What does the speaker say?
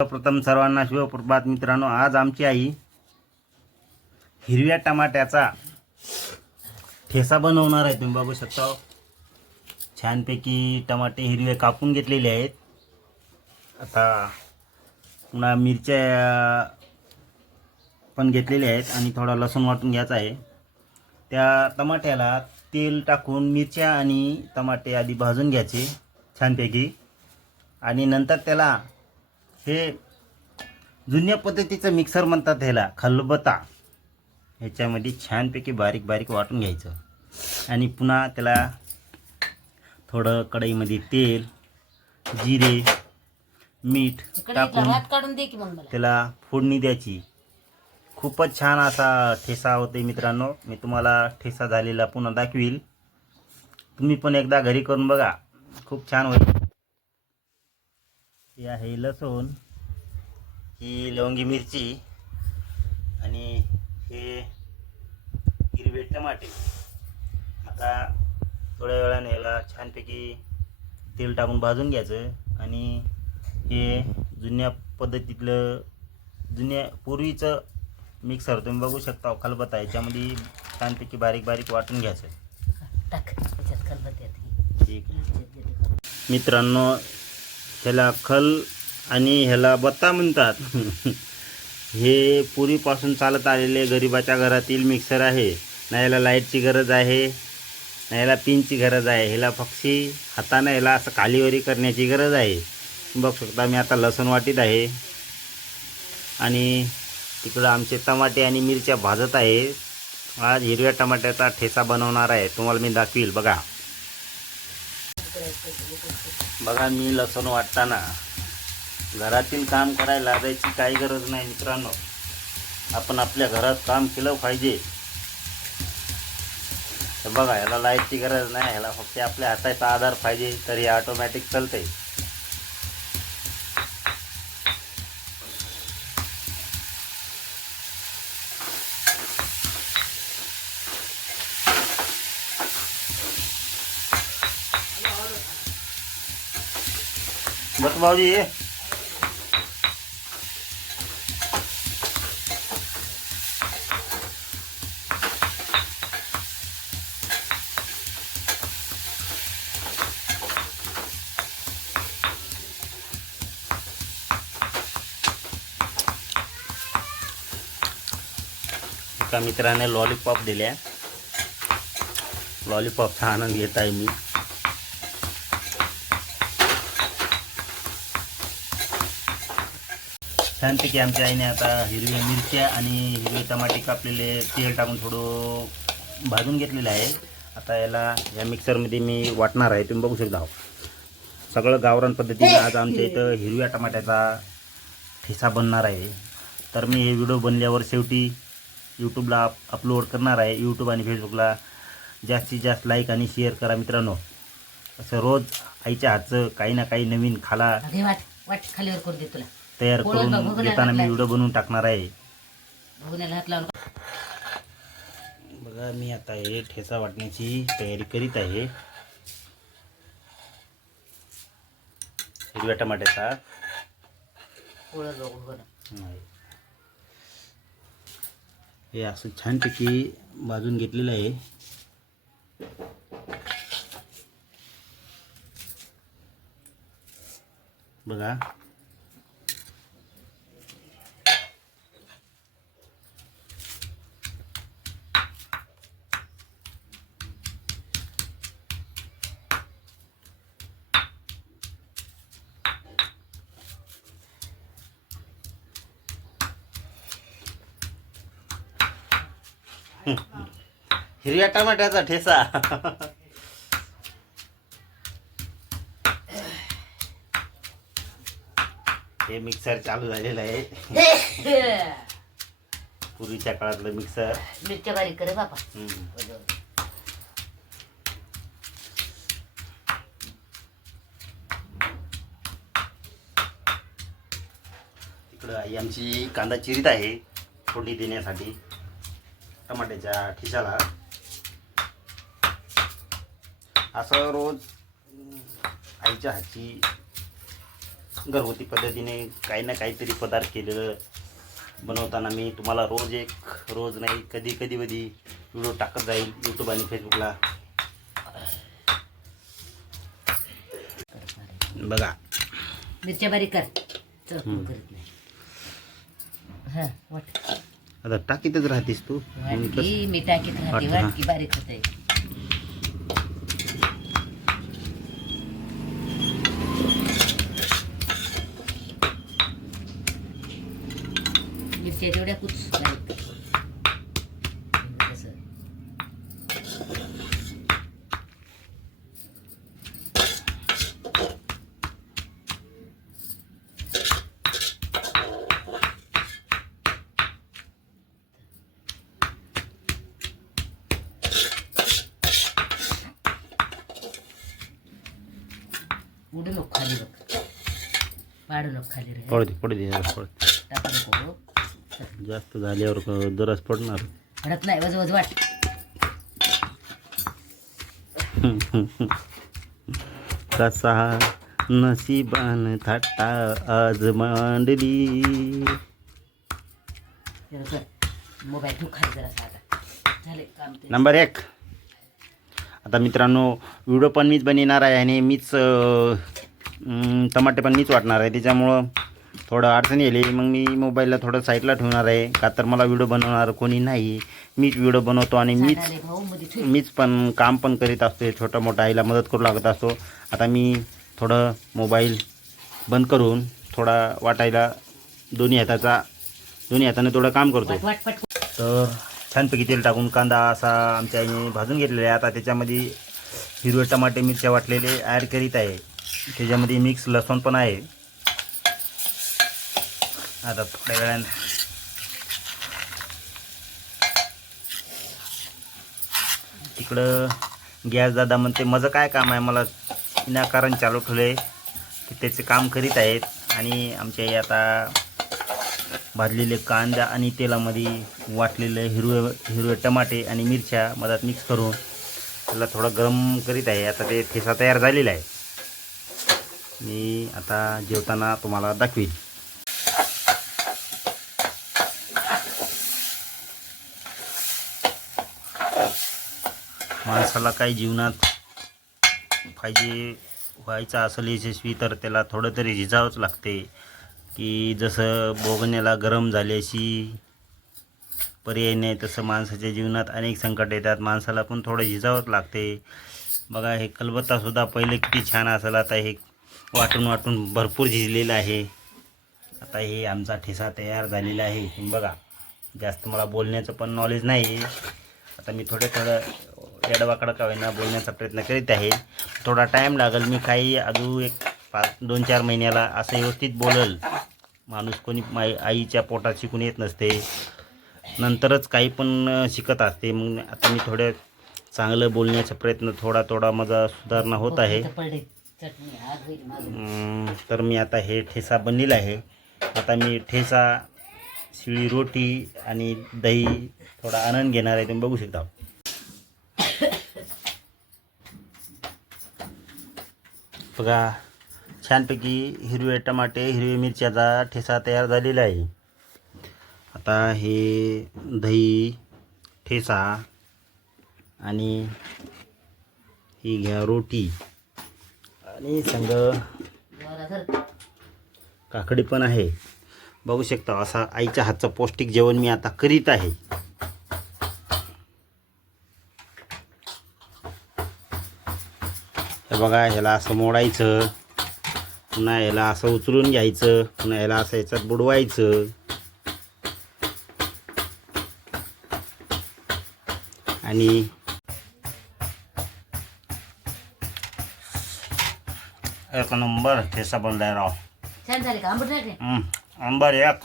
सर्वप्रथम सर्वांना शिवप्रभात मित्रांनो. आज आमची आई हिरव्या टमाट्याचा ठेसा बनवणार आहे. तुम्ही बघू शकता. छानपैकी टमाटे हिरवे कापून घेतलेले आहेत. आता पुन्हा मिरच्या पण घेतलेल्या आहेत आणि थोडा लसूण वाटून घ्यायचा आहे. त्या टमाट्याला तेल टाकून मिरच्या आणि टमाटे आधी भाजून घ्यायचे छानपैकी. आणि नंतर त्याला हे जुन्या पद्धतीचं मिक्सर म्हणतात ह्याला खलबत्ता. ह्याच्यामध्ये छानपैकी बारीक बारीक वाटून घ्यायचं. आणि पुन्हा त्याला थोडं कढईमध्ये तेल जिरे मीठ टाकून काढून दे की मग त्याला फोडणी द्यायची. खूपच छान असा ठेसा होते मित्रांनो. मी तुम्हाला ठेसा झालेला पुन्हा दाखवील. तुम्ही पण एकदा घरी करून बघा. खूप छान होईल. हे आहे लसूण ही लवंगी मिरची आणि हे हिरवे टमाटे. आता थोड्या वेळाने याला छानपैकी तेल टाकून भाजून घ्यायचं आणि हे जुन्या पद्धतीतलं जुन्या पूर्वीचं मिक्सर तुम्ही बघू शकता खलबत्ता याच्यामध्ये छानपैकी बारीक बारीक वाटून घ्यायचं. ठीक आहे. मित्रांनो ह्याला खल आणि ह्याला बत्ता म्हणतात. हे पूर्वीपासून चालत आलेले गरिबाच्या घरातील मिक्सर आहे. ना याला लाईटची गरज आहे. ना याला पिनची गरज आहे. ह्याला पक्षी हाताने ह्याला असं खालीवरी करण्याची गरज आहे. बघू शकता मी आता लसूण वाटीत आहे. आणि तिकडं आमचे टमाटे आणि मिरच्या भाजत आहे. आज हिरव्या टमाट्याचा ठेसा बनवणार आहे. तुम्हाला मी दाखवील. बघा. बघा मी लसूण वाटताना घरातील काम करायला लागायची काही गरज नाही मित्रांनो. आपण आपल्या घरात काम केलं पाहिजे. तर बघा ह्याला लाईटची गरज नाही ह्याला फक्त आपल्या हाताचा आधार पाहिजे तरी ऑटोमॅटिक चालतंय. बस भाऊजी. एका मित्राने लॉलीपॉप दिल्या. लॉलीपॉपचा आनंद घेत आहे मी. छानपैकी आमच्या आईने आता हिरव्या मिरच्या आणि हिरवे टमाटे कापलेले तेल टाकून थोडं भाजून घेतलेलं आहे. आता याला या मिक्सरमध्ये मी वाटणार आहे तुम्ही बघू शकता. सगळं गावरान पद्धतीने आज आमच्या इथं हिरव्या टमाट्याचा ठेसा बनणार आहे. तर मी हे व्हिडिओ बनल्यावर शेवटी यूट्यूबला अपलोड करणार आहे. यूट्यूब आणि फेसबुकला जास्तीत जास्त लाईक आणि शेअर करा मित्रांनो. असं रोज आईच्या हातचं काही ना काही नवीन खाला वाट वाट खालीवर करून दे तुला. तयार करून बघून देताना मी. व्हिडिओ बनवून टाकणार आहे. बघा मी आता हे ठेचा वाटण्याची तयारी करीत आहे. हिरव्या टमाट्याचा. हे असं छानपैकी भाजून घेतलेलं आहे. बघा. हिरव्या टमाट्याचा ठेसा हे मिक्सर चालू झालेलं आहे. पूर्वीच्या काळातलं मिक्सर मिरच्या बारीक करे बापा. तिकडं आई आमची कांदा चिरीत आहे फोडणी देण्यासाठी. टमाट्याच्या ठिशाला असं रोज आईच्या हातची घरगुती पद्धतीने काही ना काहीतरी पदार्थ केलेलं बनवताना मी तुम्हाला रोज एक रोज नाही कधी कधी कधी व्हिडिओ टाकत जाईल यूट्यूब आणि फेसबुकला बघा. मिरच्या बारीक कर. करत नाही. हा वाट. आता टाकीतच राहतेस तू वाटकी मी टाकीत राहते वाट, हा. वाटकी बारीक होते मिरच्या तेवढ्या कुच बारीक कसं उडू नको खाली बघ. पाडू नको खाली रे. पडते पडते जरा पडते टाकू नको. जास्त झाल्यावर दरच पडणार. पडत नाही वज वज वाट. कसा नशिबान थाटा आज मांडली. मोबाईल खाली जरा नंबर एक. आता मित्रांनो व्हिडिओ पण मीच बनवणार आहे आणि मीच टमाटे पण मीच वाटणार आहे. त्याच्यामुळं थोडं अडचण येईल. मग मी मोबाईलला थोडं साईडला ठेवणार आहे. का तर मला व्हिडिओ बनवणार कोणी नाही. मीच व्हिडिओ बनवतो आणि मीच मीच पण काम पण करीत असतो. छोटा मोठा आईला मदत करू लागत असतो. आता मी थोडं मोबाईल बंद करून थोडा वाटायला दोन्ही हाताचा दोन्ही हाताने थोडं काम करतो. तर छानपैकी तेल टाकून कांदा असा आमच्या आईने भाजून घेतलेला आहे. आता त्याच्यामध्ये हिरवे टमाटे मिरच्या वाटलेले ॲड करीत आहे. त्याच्यामध्ये मिक्स लसूण पण आहे. आता थोड्या वेळानं तिकडं गॅस दादा म्हणते माझं काय काम आहे? मला विनाकारण चालू ठेवले ते त्याचे काम करीत आहेत. आणि आमच्या आई आता भाजलेले कांदा आणि तेलामध्ये वाटलेले हिरवे हिरवे टमाटे आणि मिरच्या मधात मिक्स करून त्याला थोडं गरम करीत आहे. आता ते ठेसा तयार झालेला आहे. मी आता जेवताना तुम्हाला दाखवीन. माणसाला काही जीवनात पाहिजे व्हायचं असेल यशस्वी तर त्याला थोडं तरी झिजावंच लागते. की जसं बोगण्याला गरम झाल्याशी पर्याय नाही तसं माणसाच्या जीवनात अनेक संकट येतात. माणसाला पण थोडं झिजावंच लागते. बघा हे कलबत्तासुद्धा पहिले किती छान असेल. आता हे वाटून वाटून भरपूर झिजलेलं आहे. आता हे आमचा ठेसा तयार झालेला आहे. बघा जास्त मला बोलण्याचं पण नॉलेज नाही आता मी थोडं थोडं एडवाकडं का होईना बोलण्याचा प्रयत्न करीत आहे. थोडा टाईम लागेल. मी काही अजून एक पाच दोन चार महिन्याला असं व्यवस्थित बोलल. माणूस कोणी माई आईच्या पोटात शिकून येत नसते. नंतरच काही पण शिकत असते. मग आता मी थोडं चांगलं बोलण्याचा प्रयत्न थोडा थोडा माझा सुधारणा होत आहे. तर मी आता हे ठेसा बनलेला आहे. आता मी ठेसा शिळी रोटी आणि दही थोडा आनंद घेणार आहे. तुम्ही बघू शकता. बघा छानपैकी हिरवे टमाटे हिरवे मिरच्याचा ठेसा तयार झालेला आहे. आता हे दही ठेसा आणि ही घ्या रोटी. आणि संग काकडी पण आहे. बघू शकता असा आईच्या हातचं पौष्टिक जेवण मी आता करीत आहे. हे बघा ह्याला असं मोडायचं. पुन्हा ह्याला असं उचलून घ्यायचं पुन्हा ह्याला असं ह्याच्यात बुडवायचं. आणि एक नंबर ठेसा बनलाय राव. छान झाले का? आंबट नाही रे? हम्म, नंबर एक.